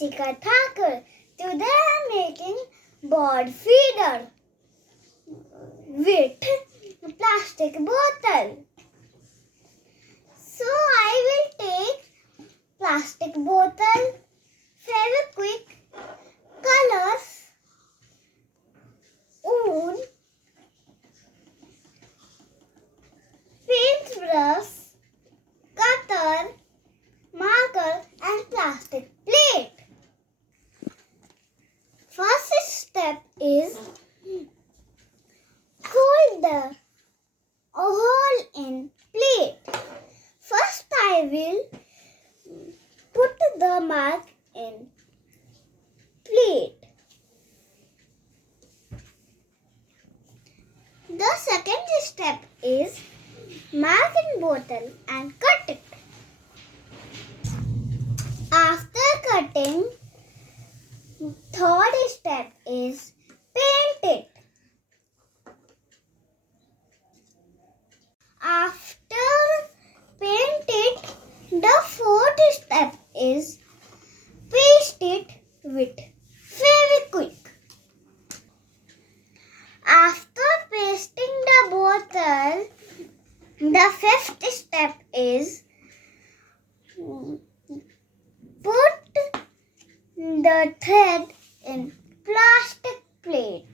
Yashika, Thakur. Today I am making bird feeder with plastic bottle. So I will take plastic bottle, Fevikwik, colors, wool, paintbrush, cutter, marker and plastic plate. First step is hold the hole in plate. First I will put the mark in plate. The second step is mark in bottle and cut it. After cutting, third step is paint it. After paint it, the fourth step is paste it with Fevikwik. After pasting the bottle, the fifth step is put the thread in plastic plate.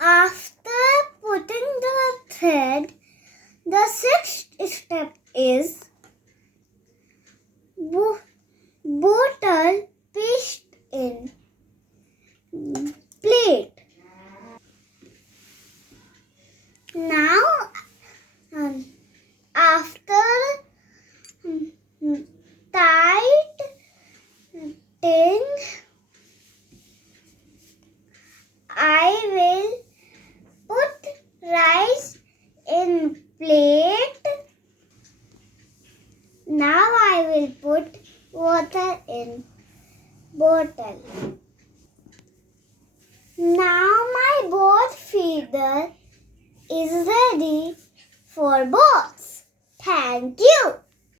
After putting the thread, the sixth step is bottle paste in plate. Now, after tight thing, I will put rice in plate. Now I will put water in bottle. Now my bird feeder is ready for box. Thank you.